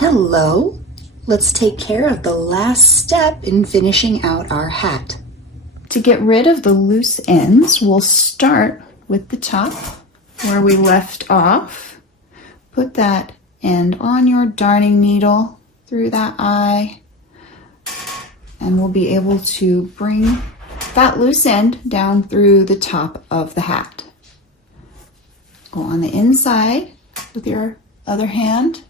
Hello! Let's take care of the last step in finishing out our hat. To get rid of the loose ends, we'll start with the top where we left off. Put that end on your darning needle through that eye, and we'll be able to bring that loose end down through the top of the hat. Go on the inside with your other hand.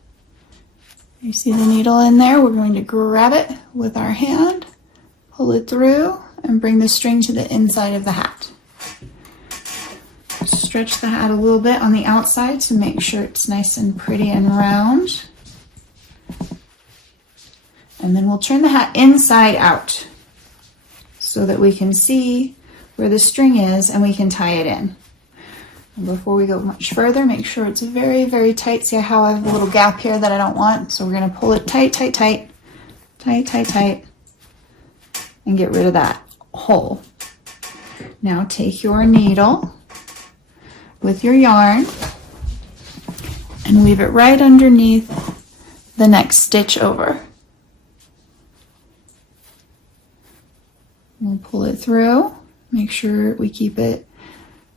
You see the needle in there? We're going to grab it with our hand, pull it through, and bring the string to the inside of the hat. Stretch the hat a little bit on the outside to make sure it's nice and pretty and round. And then we'll turn the hat inside out so that we can see where the string is and we can tie it in. And before we go much further, make sure it's very, very tight. See how I have a little gap here that I don't want? So we're going to pull it tight, tight, tight, tight, tight, tight, and get rid of that hole. Now take your needle with your yarn and weave it right underneath the next stitch over. We'll pull it through, make sure we keep it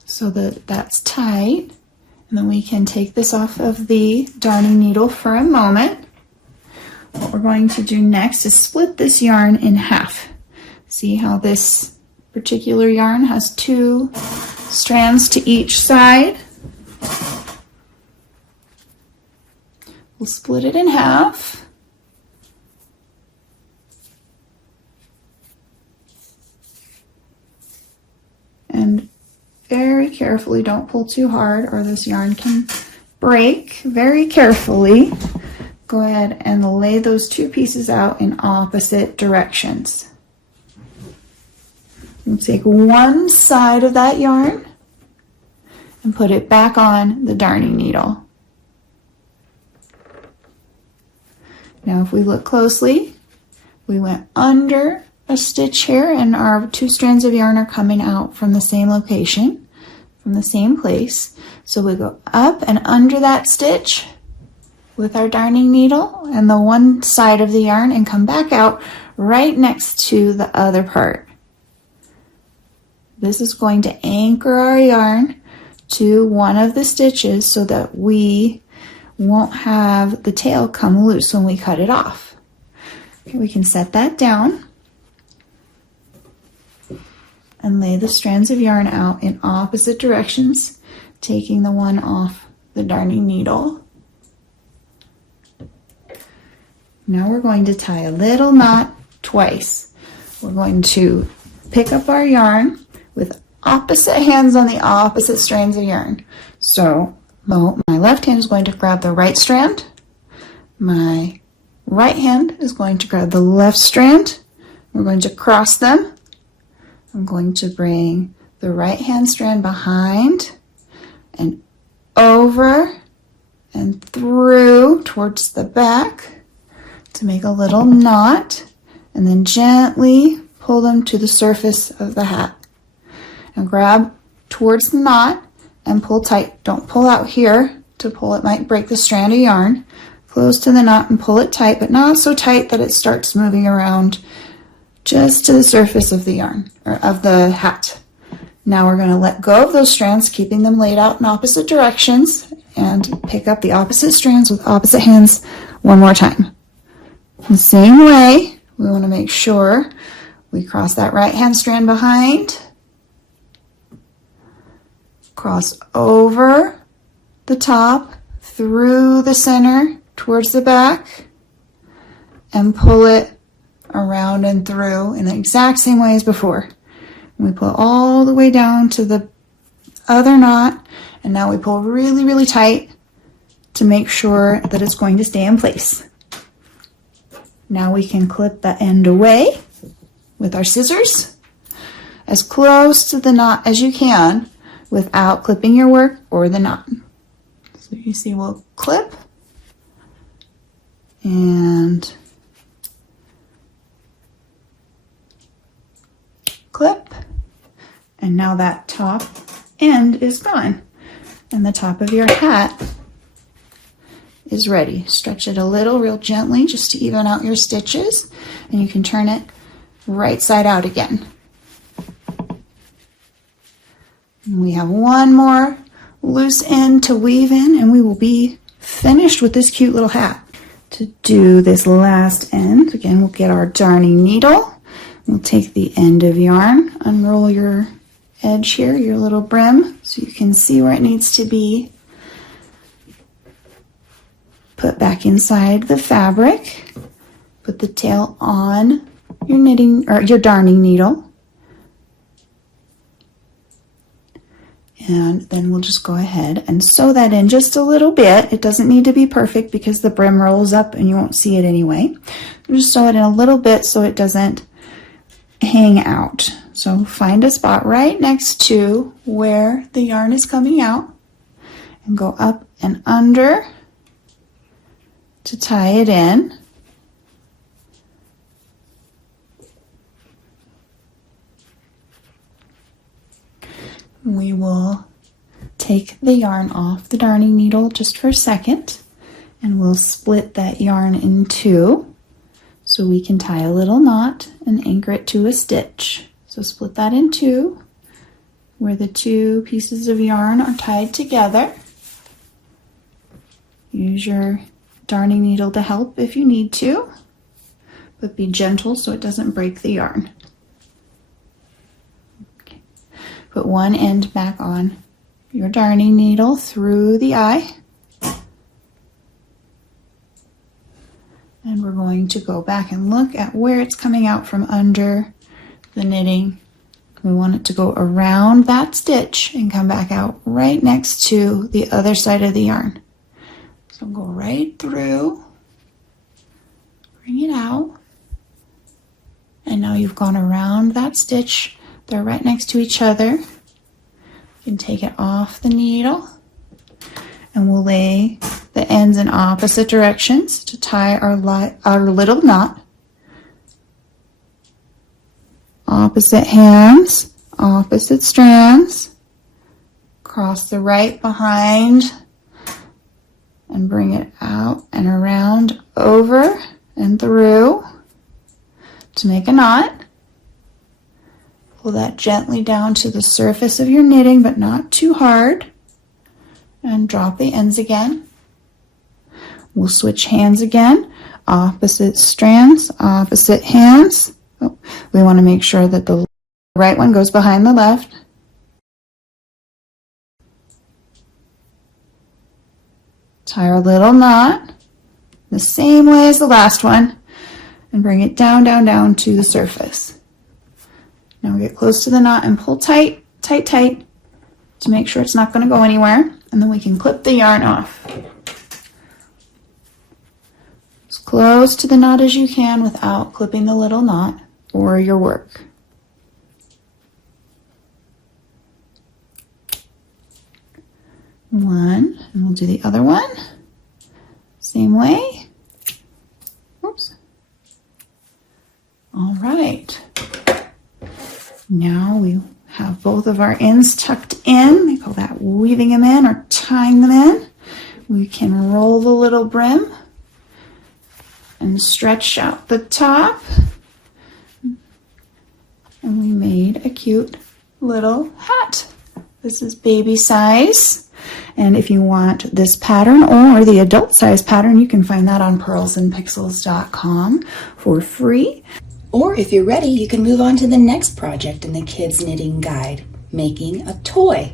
so that that's tight, and then we can take this off of the darning needle for a moment. What we're going to do next is split this yarn in half. See how this particular yarn has 2 strands to each side? We'll split it in half. And very carefully, don't pull too hard or this yarn can break. Very carefully, go ahead and lay those 2 pieces out in opposite directions. We'll take one side of that yarn and put it back on the darning needle. Now if we look closely, we went under a stitch here and our 2 strands of yarn are coming out from the same location, from the same place. So we go up and under that stitch with our darning needle and the one side of the yarn and come back out right next to the other part. This is going to anchor our yarn to one of the stitches so that we won't have the tail come loose when we cut it off. Okay, we can set that down and lay the strands of yarn out in opposite directions, taking the one off the darning needle. Now we're going to tie a little knot twice. We're going to pick up our yarn with opposite hands on the opposite strands of yarn. So my left hand is going to grab the right strand. My right hand is going to grab the left strand. We're going to cross them. I'm going to bring the right hand strand behind and over and through towards the back to make a little knot, and then gently pull them to the surface of the hat. And grab towards the knot and pull tight. Don't pull out here to pull, it might break the strand of yarn. Close to the knot and pull it tight, but not so tight that it starts moving around, just to the surface of the yarn, or of the hat. Now we're going to let go of those strands, keeping them laid out in opposite directions, and pick up the opposite strands with opposite hands one more time. The same way, we want to make sure we cross that right hand strand behind, cross over the top, through the center, towards the back, and pull it around and through in the exact same way as before. And we pull all the way down to the other knot, and now we pull really, really tight to make sure that it's going to stay in place. Now we can clip the end away with our scissors as close to the knot as you can without clipping your work or the knot. So you see, we'll clip and clip, and now that top end is gone, and the top of your hat is ready. Stretch it a little real gently just to even out your stitches, and you can turn it right side out again. And we have one more loose end to weave in, and we will be finished with this cute little hat. To do this last end, again, we'll get our darning needle. We'll take the end of yarn, unroll your edge here, your little brim, so you can see where it needs to be. Put back inside the fabric. Put the tail on your knitting or your darning needle. And then we'll just go ahead and sew that in just a little bit. It doesn't need to be perfect because the brim rolls up and you won't see it anyway. Just sew it in a little bit so it doesn't hang out. So find a spot right next to where the yarn is coming out and go up and under to tie it in. We will take the yarn off the darning needle just for a second, and we'll split that yarn in two so we can tie a little knot and anchor it to a stitch. So split that in two where the two pieces of yarn are tied together. Use your darning needle to help if you need to, but be gentle so it doesn't break the yarn. Put one end back on your darning needle through the eye. And we're going to go back and look at where it's coming out from under the knitting. We want it to go around that stitch and come back out right next to the other side of the yarn. So go right through, bring it out, and now you've gone around that stitch. They're right next to each other. You can take it off the needle, and we'll lay the ends in opposite directions to tie our little knot. Opposite hands, opposite strands. Cross the right behind and bring it out and around, over and through to make a knot. Pull that gently down to the surface of your knitting, but not too hard. And drop the ends again. We'll switch hands again. Opposite strands, opposite hands. Oh, we want to make sure that the right one goes behind the left. Tie our little knot the same way as the last one and bring it down, down, down to the surface. Now we get close to the knot and pull tight, tight, tight to make sure it's not going to go anywhere, and then we can clip the yarn off. As close to the knot as you can without clipping the little knot or your work. One, and we'll do the other one. Same way. Oops. All right. Now we have both of our ends tucked in. We call that weaving them in or tying them in. We can roll the little brim and stretch out the top. And we made a cute little hat. This is baby size. And if you want this pattern or the adult size pattern, you can find that on pearlsandpixels.com for free. Or if you're ready, you can move on to the next project in the Kids Knitting Guide, making a toy.